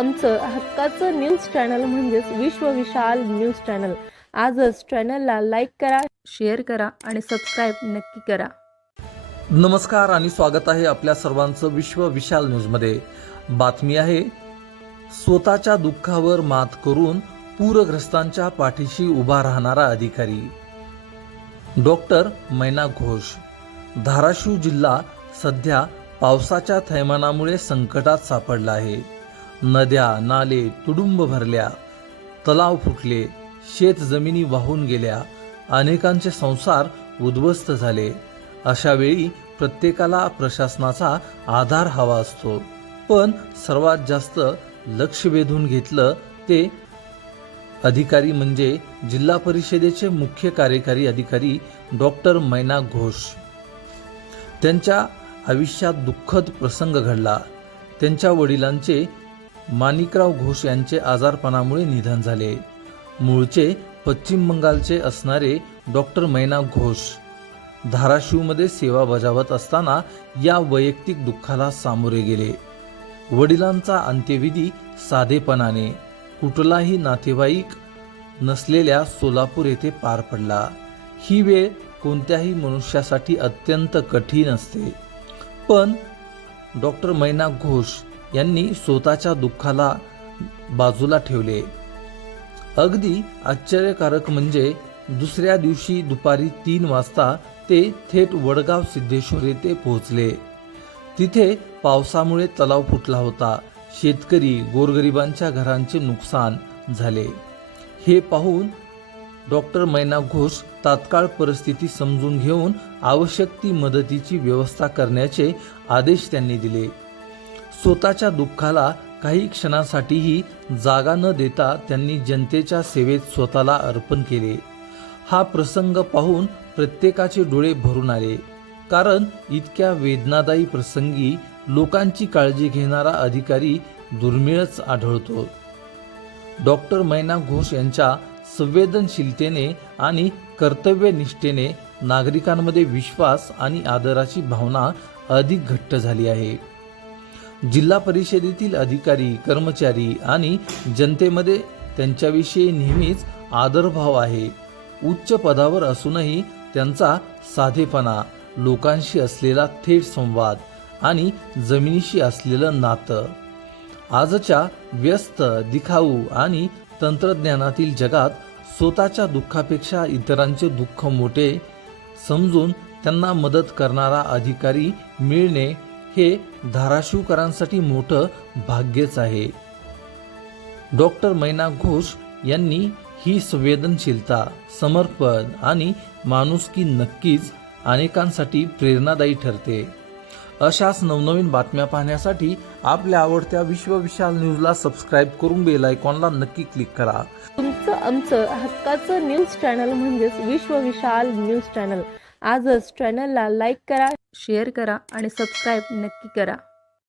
आमचं हक्काचं news channel म्हणजेच विश्व विशाल न्यूज चॅनल। आजच चॅनलला लाईक करा, शेअर करा आणि सबस्क्राईब नक्की करा। नमस्कार आणि स्वागत आहे आपल्या सर्वांचं विश्व विशाल न्यूजमध्ये। बातमी आहे, स्वतःच्या दुःखावर मात करून पूरग्रस्तांच्या पाठीशी उभा राहणारा अधिकारी डॉक्टर मैना घोष। धाराशिव जिल्हा सध्या पावसाच्या थैमानामुळे संकटात सापडला आहे। नद्या नाले तुडुंब भरल्या, तलाव फुटले, शेत जमिनी वाहून गेल्या, अनेकांचे संसार उद्ध्वस्त झाले। अशा वेळी प्रत्येकाला प्रशासनाचा आधार हवा असतो, पण सर्वात जास्त लक्ष वेधून घेतलं ते अधिकारी म्हणजे जिल्हा परिषदेचे मुख्य कार्यकारी अधिकारी डॉक्टर मैना घोष। त्यांच्या आयुष्यात दुःखद प्रसंग घडला। त्यांच्या वडिलांचे माणिकराव घोष यांचे आजारपणामुळे निधन झाले। मूळचे पश्चिम बंगालचे असणारे डॉक्टर मैना घोष धाराशिवमध्ये सेवा बजावत असताना या वैयक्तिक दुःखाला सामोरे गेले। वडिलांचा अंत्यविधी साधेपणाने, कुठलाही नातेवाईक नसलेल्या सोलापूर येथे पार पडला। ही वेळ कोणत्याही मनुष्यासाठी अत्यंत कठीण असते, पण डॉक्टर मैना घोष यांनी स्वतःच्या दुःखाला बाजूला ठेवले। अगदी आश्चर्यकारक म्हणजे दुसऱ्या दिवशी दुपारी 3 वाजता ते थेट वडगाव सिद्धेश्वर येथे पोहोचले। तिथे पावसामुळे तलाव फुटला होता। शेतकरी गोरगरिबांच्या घरांचे नुकसान झाले। हे पाहून डॉक्टर मैना घोष तात्काळ परिस्थिती समजून घेऊन आवश्यक ती मदतीची व्यवस्था करण्याचे आदेश त्यांनी दिले। स्वतःच्या दुःखाला काही क्षणासाठीही जागा न देता त्यांनी जनतेच्या सेवेत स्वतःला अर्पण केले। हा प्रसंग पाहून प्रत्येकाचे डोळे भरून आले, कारण इतक्या वेदनादायी प्रसंगी लोकांची काळजी घेणारा अधिकारी दुर्मिळच आढळतो। डॉक्टर मैना घोष यांच्या संवेदनशीलतेने आणि कर्तव्यनिष्ठेने नागरिकांमध्ये विश्वास आणि आदराची भावना अधिक घट्ट झाली आहे। जिल्हा परिषदेतील अधिकारी, कर्मचारी आणि जनतेमध्ये त्यांच्याविषयी नेहमीच आदरभाव आहे। उच्च पदावर असूनही त्यांचा साधेपणा, लोकांशी असलेला थेट संवाद आणि जमिनीशी असलेलं नातं आजच्या व्यस्त, दिखाऊ आणि तंत्रज्ञानातील जगात स्वतःच्या दुःखापेक्षा इतरांचे दुःख मोठे समजून त्यांना मदत करणारा अधिकारी मिळणे हे धाराशिवकरांसाठी मोठं भाग्यच आहे। डॉक्टर मैना घोष यांनी ही संवेदनशीलता, समर्पण आणि माणुसकी नक्कीच अनेकांसाठी प्रेरणादायी ठरते। अशाच नवनवीन बातम्या पाहण्यासाठी आपल्या आवडत्या विश्व विशाल न्यूजला सबस्क्राईब करून बेल आयकॉनला नक्की क्लिक करा। तुमचं आमचं हक्काचं न्यूज चॅनल म्हणजेच विश्व विशाल न्यूज चॅनल। आजच चॅनलला लाईक करा, शेअर करा आणि सबस्क्राईब नक्की करा।